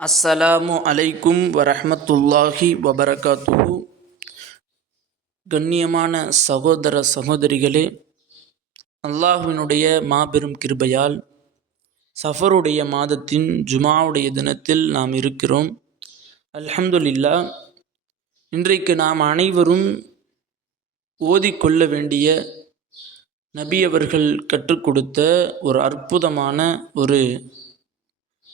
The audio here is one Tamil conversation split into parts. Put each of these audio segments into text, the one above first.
அஸ்ஸலாமு அலைக்கும் வரஹமத்துல்லாஹி வபரகாத்துஹு. கண்ணியமான சகோதர சகோதரிகளே அல்லாஹுவினுடைய மாபெரும் கிருபையால் சஃபருடைய மாதத்தின் ஜுமாவுடைய தினத்தில் நாம் இருக்கிறோம். அல்ஹம்துலில்லா இன்றைக்கு நாம் அனைவரும் ஓதிக்கொள்ள வேண்டிய நபி அவர்கள் கற்றுக் கொடுத்த ஒரு அற்புதமான ஒரு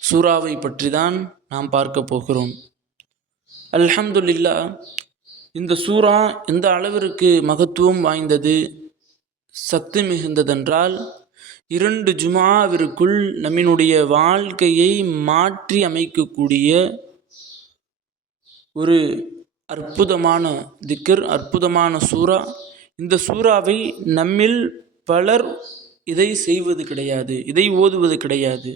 சூறாவை பற்றி தான் நாம் பார்க்க போகிறோம். அல்ஹம்துல்லா இந்த சூறா எந்த அளவிற்கு மகத்துவம் வாய்ந்தது? சக்தி மிகுந்ததென்றால் இரண்டு ஜுமாவிற்குள் நம்மினுடைய வாழ்க்கையை மாற்றி அமைக்கக்கூடிய ஒரு அற்புதமான திக்கர் அற்புதமான சூறா. இந்த சூறாவை நம்மில் பலர் இதை செய்வது கிடையாது இதை ஓதுவது கிடையாது.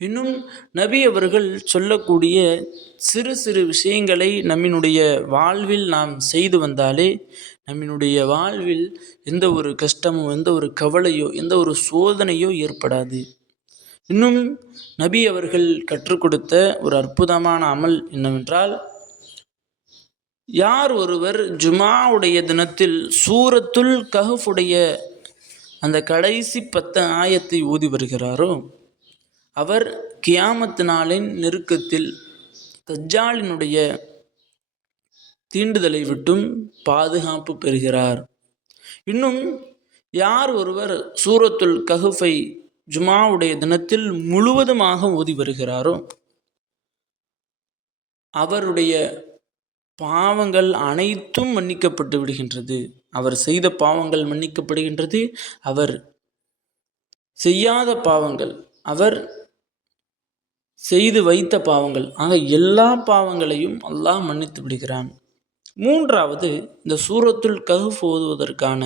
இன்னும் நபி அவர்கள் சொல்லக்கூடிய சிறு சிறு விஷயங்களை நம்மினுடைய வாழ்வில் நாம் செய்து வந்தாலே நம்மினுடைய வாழ்வில் எந்த ஒரு கஷ்டமோ எந்த ஒரு கவலையோ எந்த ஒரு சோதனையோ ஏற்படாது. இன்னும் நபி அவர்கள் கற்றுக் கொடுத்த ஒரு அற்புதமான அமல் என்னவென்றால் யார் ஒருவர் ஜுமாவுடைய தினத்தில் சூரத்துல் கஹஃபுடைய அந்த கடைசி பத்து ஆயத்தை ஊதி வருகிறாரோ அவர் கியாமத்து நாளின் நெருக்கத்தில் தஜ்ஜாலினுடைய தீண்டுதலை விட்டும் பாதுகாப்பு பெறுகிறார். இன்னும் யார் ஒருவர் சூரத்துல் கஹுஃபை ஜுமாவுடைய தினத்தில் முழுவதுமாக ஓதி வருகிறாரோ அவருடைய பாவங்கள் அனைத்தும் மன்னிக்கப்பட்டு விடுகின்றது. அவர் செய்த பாவங்கள் மன்னிக்கப்படுகின்றது. அவர் செய்யாத பாவங்கள் அவர் செய்து வைத்த பாவங்கள். ஆக எல்லா பாவங்களையும் அல்லாஹ் மன்னித்து விடுகிறான். மூன்றாவது இந்த சூரத்துல் கஹுஃப் ஓதுவதற்கான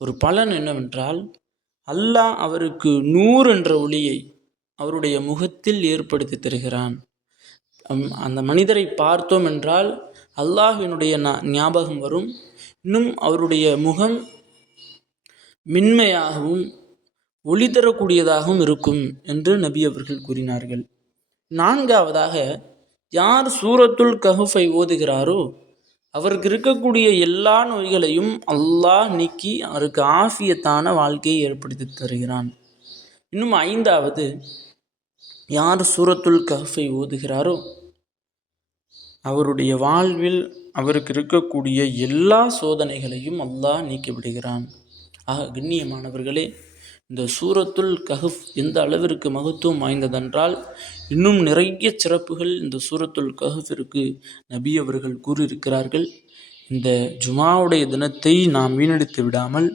ஒரு பலன் என்னவென்றால் அல்லாஹ் அவருக்கு நூறு என்ற ஒளியை அவருடைய முகத்தில் ஏற்படுத்தி தருகிறான். அந்த மனிதரை பார்த்தோம் என்றால் அல்லாஹினுடைய ஞாபகம் வரும். இன்னும் அவருடைய முகம் மென்மையாகவும் ஒளி தரக்கூடியதாகவும் இருக்கும் என்று நபி அவர்கள் கூறினார்கள். நான்காவதாக யார் சூரத்துல் கஹுஃபை ஓதுகிறாரோ அவருக்கு இருக்கக்கூடிய எல்லா நோய்களையும் அல்லாஹ் நீக்கி அவருக்கு ஆஃபியத்தான வாழ்க்கையை ஏற்படுத்தி தருகிறான். இன்னும் ஐந்தாவது யார் சூரத்துல் கஹஃபை ஓதுகிறாரோ அவருடைய வாழ்வில் அவருக்கு இருக்கக்கூடிய எல்லா சோதனைகளையும் அல்லாஹ் நீக்கிவிடுகிறான். ஆக கண்ணியமானவர்களே இந்த சூரத்துல் கஹஃப் எந்த அளவிற்கு மகத்துவம் வாய்ந்ததென்றால் இன்னும் நிறைய சிறப்புகள் இந்த சூரத்துல் கஹஃபிற்கு நபி அவர்கள் கூறியிருக்கிறார்கள். இந்த ஜுமாவுடைய தினத்தை நாம் வீணடித்து விடாமல்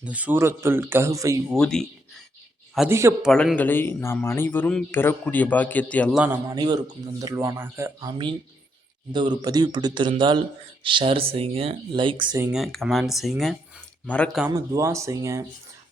இந்த சூரத்துல் கஹஃபை ஓதி அதிக பலன்களை நாம் அனைவரும் பெறக்கூடிய பாக்கியத்தை எல்லாம் நாம் அனைவருக்கும் தந்தருள்வானாக. ஆமீன். இந்த ஒரு பதிவு பிடித்திருந்தால் ஷேர் செய்யுங்க லைக் செய்யுங்க கமெண்ட் செய்யுங்க. மறக்காமல் துவா செய்யுங்க.